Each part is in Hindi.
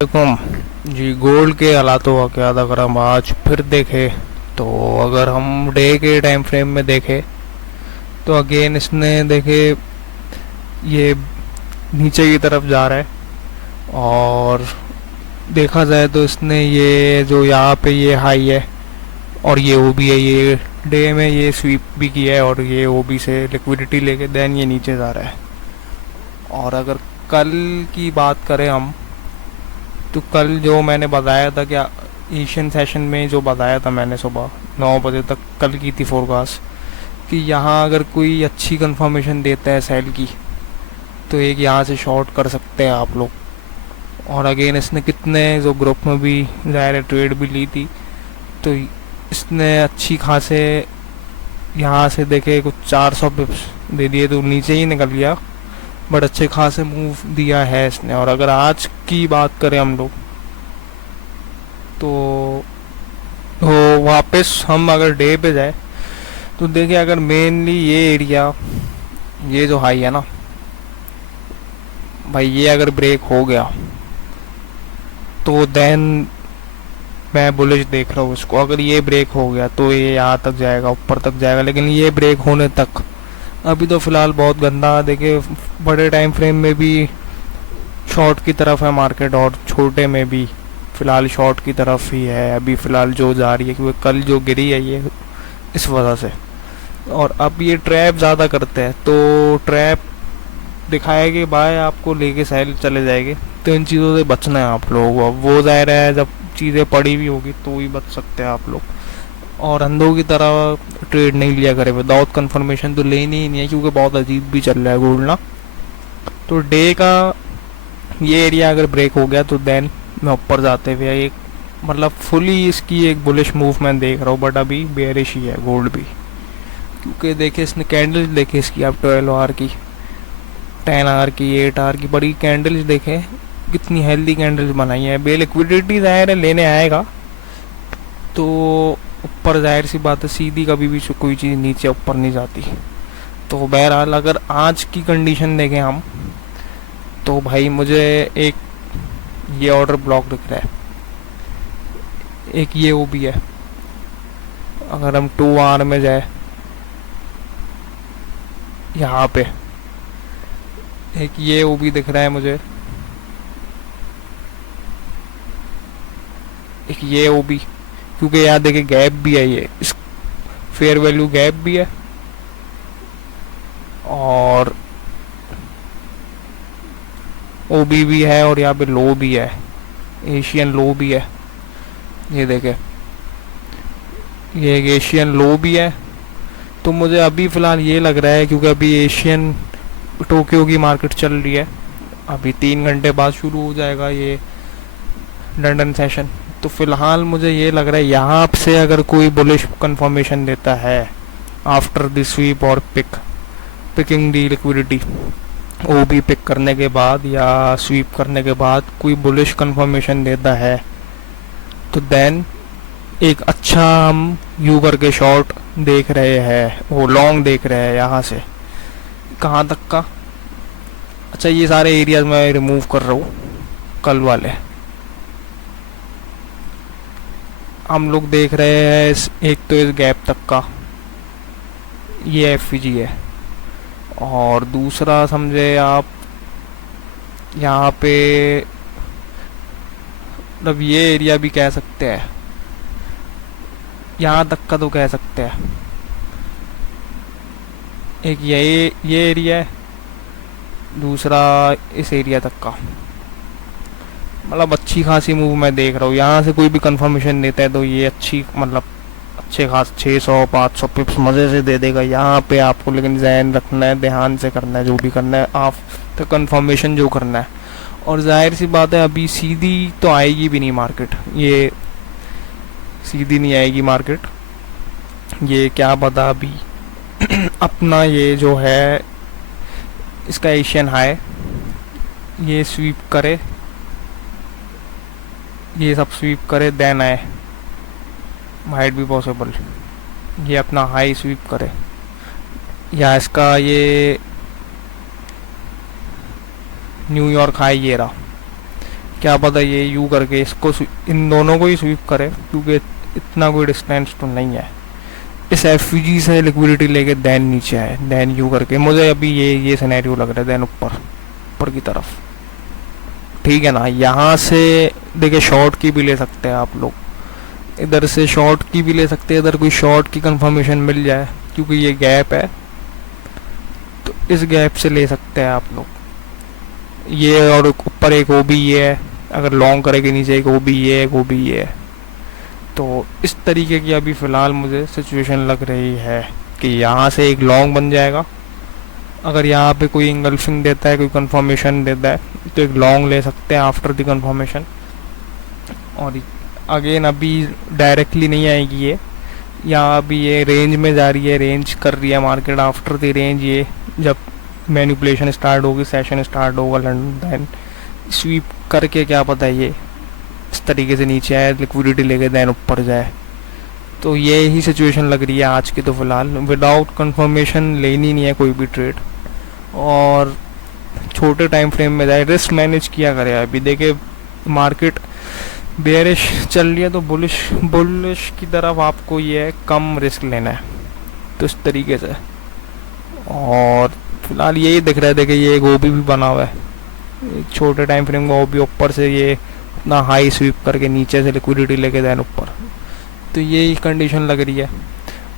वालेकुम जी। गोल्ड के हालातों का क्या था, अगर हम आज फिर देखें तो अगर हम डे के टाइम फ्रेम में देखें तो अगेन इसने देखे ये नीचे की तरफ जा रहा है। और देखा जाए तो इसने ये जो यहाँ पे ये हाई है और ये ओ बी है, ये डे में ये स्वीप भी किया है और ये ओ बी से लिक्विडिटी लेके देन ये नीचे जा रहा है। और अगर कल की बात करें हम, तो कल जो मैंने बताया था क्या, एशियन सेशन में जो बताया था मैंने सुबह 9 बजे तक कल की थी फोरकास्ट, कि यहाँ अगर कोई अच्छी कंफर्मेशन देता है सेल की तो एक यहाँ से शॉर्ट कर सकते हैं आप लोग। और अगेन इसने कितने जो ग्रुप में भी ज़ाहिर ट्रेड भी ली थी, तो इसने अच्छी खासे यहाँ से देखे कुछ 400 पिप्स दे दिए तो नीचे ही निकल गया, बट अच्छे खासे मूव दिया है इसने। और अगर आज की बात करें हम लोग तो वापस हम अगर डे पे जाए तो देखिए, अगर मेनली ये एरिया, ये जो हाई है ना भाई, ये अगर ब्रेक हो गया तो देन मैं बुलिश देख रहा हूँ इसको। अगर ये ब्रेक हो गया तो ये यहाँ तक जाएगा, ऊपर तक जाएगा, लेकिन ये ब्रेक होने तक अभी तो फ़िलहाल बहुत गंदा। देखिए बड़े टाइम फ्रेम में भी शॉर्ट की तरफ है मार्केट और छोटे में भी फ़िलहाल शॉर्ट की तरफ ही है अभी फ़िलहाल जो जा रही है, क्योंकि कल जो गिरी है ये इस वजह से। और अब ये ट्रैप ज़्यादा करते हैं, तो ट्रैप दिखाएंगे बाय आपको लेके सेल चले जाएंगे, तो इन चीज़ों से बचना है आप लोगों को। अब वो ज़ाहिर है जब चीज़ें पड़ी हुई होगी तो ही बच सकते हैं आप लोग। और अंधों की तरह ट्रेड नहीं लिया करे, विदाउट कंफर्मेशन तो लेनी ही नहीं है, क्योंकि बहुत अजीब भी चल रहा है गोल्ड ना। तो डे का ये एरिया अगर ब्रेक हो गया तो देन मैं ऊपर जाते हुए एक मतलब फुली इसकी एक बुलिश मूव मैं देख रहा हूँ, बट अभी बेरिश ही है गोल्ड भी। क्योंकि देखिए इसने कैंडल्स देखे इसकी, अब 12 आवर की, 10 आवर की, 8 आवर की बड़ी कैंडल्स देखे, कितनी हेल्दी कैंडल्स बनाई है। बे लिक्विडिटी ज़ाहिर है लेने आएगा तो ऊपर जाहिर सी बात है, सीधी कभी भी कोई चीज़ नीचे ऊपर नहीं जाती। तो बहरहाल अगर आज की कंडीशन देखें हम, तो भाई मुझे एक ये ऑर्डर ब्लॉक दिख रहा है, एक ये वो भी है। अगर हम 2 आवर में जाए यहाँ पे, एक ये वो भी दिख रहा है मुझे, एक ये वो भी, क्योंकि यहाँ देखिए गैप भी है, ये इस फेयर वैल्यू गैप भी है और ओ भी है और यहाँ पे लो भी है, एशियन लो भी है। ये देखे ये एक एशियन लो भी है। तो मुझे अभी फ़िलहाल ये लग रहा है, क्योंकि अभी एशियन टोक्यो की मार्केट चल रही है, अभी 3 घंटे बाद शुरू हो जाएगा ये लंदन सेशन, तो फ़िलहाल मुझे ये लग रहा है यहाँ से अगर कोई बुलिश कंफर्मेशन देता है आफ्टर द स्वीप और पिकिंग दी लिक्विडिटी, ओ बी पिक करने के बाद या स्वीप करने के बाद कोई बुलिश कंफर्मेशन देता है, तो देन एक अच्छा हम यू करके शॉर्ट देख रहे हैं, वो लॉन्ग देख रहे हैं यहाँ से कहाँ तक का। अच्छा ये सारे एरियाज मैं रिमूव कर रहा हूँ कल वाले। हम लोग देख रहे हैं एक तो इस गैप तक का ये एफ है, और दूसरा समझे आप यहाँ पे मतलब ये एरिया भी कह सकते हैं, यहाँ तक का तो कह सकते हैं। एक ये एरिया है, दूसरा इस एरिया तक का, मतलब अच्छी खासी मूव मैं देख रहा हूँ। यहाँ से कोई भी कंफर्मेशन देता है तो ये अच्छी मतलब अच्छे खास 600-500 पिप्स मज़े से दे देगा यहाँ पे आपको, लेकिन ध्यान रखना है, ध्यान से करना है जो भी करना है आप, तो कंफर्मेशन जो करना है। और जाहिर सी बात है अभी सीधी तो आएगी भी नहीं मार्केट, ये सीधी नहीं आएगी मार्केट, ये क्या पता अभी अपना ये जो है इसका एशियन हाई ये स्वीप करे, ये सब स्वीप करे देन आए, माइट भी पॉसिबल ये अपना हाई स्वीप करे, या इसका ये न्यूयॉर्क हाई ये रहा, क्या पता ये यू करके इसको इन दोनों को ही स्वीप करे, क्योंकि इतना कोई डिस्टेंस तो नहीं है। इस एफ से लिक्विडिटी लेके देन नीचे आए, देन यू करके मुझे अभी ये सिनेरियो लग रहा है, देन ऊपर ऊपर की तरफ, ठीक है ना। यहाँ से देखिए शॉर्ट की भी ले सकते हैं आप लोग, इधर से शॉर्ट की भी ले सकते हैं, इधर कोई शॉर्ट की कंफर्मेशन मिल जाए क्योंकि ये गैप है, तो इस गैप से ले सकते हैं आप लोग ये। और ऊपर एक ओ बी ये है, अगर लॉन्ग करेगी नीचे एक ओ बी ये, एक ओ बी ये है। तो इस तरीके की अभी फ़िलहाल मुझे सिचुएशन लग रही है कि यहाँ से एक लॉन्ग बन जाएगा, अगर यहाँ पे कोई इंगल्फिंग देता है, कोई कंफर्मेशन देता है, तो एक लॉन्ग ले सकते हैं आफ्टर द कंफर्मेशन। और अगेन अभी डायरेक्टली नहीं आएगी ये, यहाँ अभी ये रेंज में जा रही है, रेंज कर रही है मार्केट। आफ्टर द रेंज ये जब मैनिपुलेशन स्टार्ट होगी, सेशन स्टार्ट होगा लंदन, स्वीप करके क्या पता ये इस तरीके से नीचे आए, लिक्विडिटी लेके देन ऊपर जाए। तो ये ही सिचुएशन लग रही है आज की। तो फिलहाल विदाउट कंफर्मेशन लेनी नहीं है कोई भी ट्रेड, और छोटे टाइम फ्रेम में जाए, रिस्क मैनेज किया करे। अभी देखे मार्केट बेयरिश चल रही है, तो बुलिश की तरफ आपको ये है कम रिस्क लेना है, तो इस तरीके से। और फिलहाल यही दिख रहा है, देखिए ये एक ओबी भी बना हुआ है, एक छोटे टाइम फ्रेम का ओबी, ऊपर से ये अपना हाई स्वीप करके नीचे से लिक्विडिटी लेके देन ऊपर। तो यही कंडीशन लग रही है।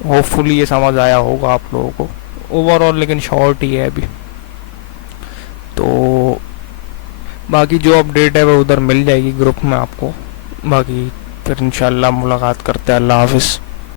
होपफुली ये समझ आया होगा आप लोगों को। ओवरऑल लेकिन शॉर्ट ही है अभी। तो बाकी जो अपडेट है वो उधर मिल जाएगी ग्रुप में आपको। बाकी फिर इंशाल्लाह मुलाकात करते हैं। अल्लाह हाफिज़।